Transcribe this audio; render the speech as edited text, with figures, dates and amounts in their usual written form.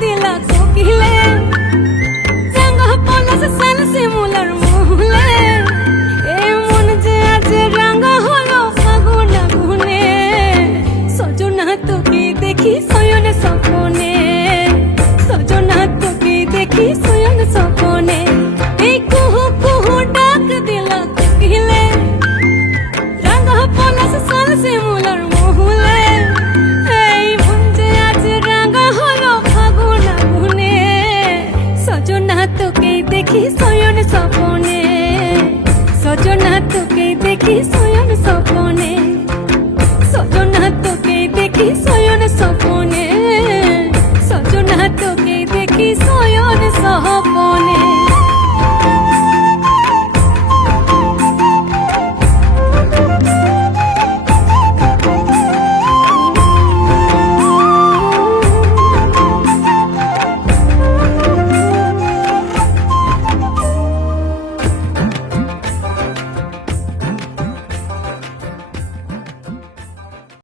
দিলা কোকিলে রাঙা পলাশ সাল শিমুলার মহুলে এ মন যে আজ রাঙা হলো আগুন আগুনে সজনা তোকে দেখি শয়নে স্বপ্নে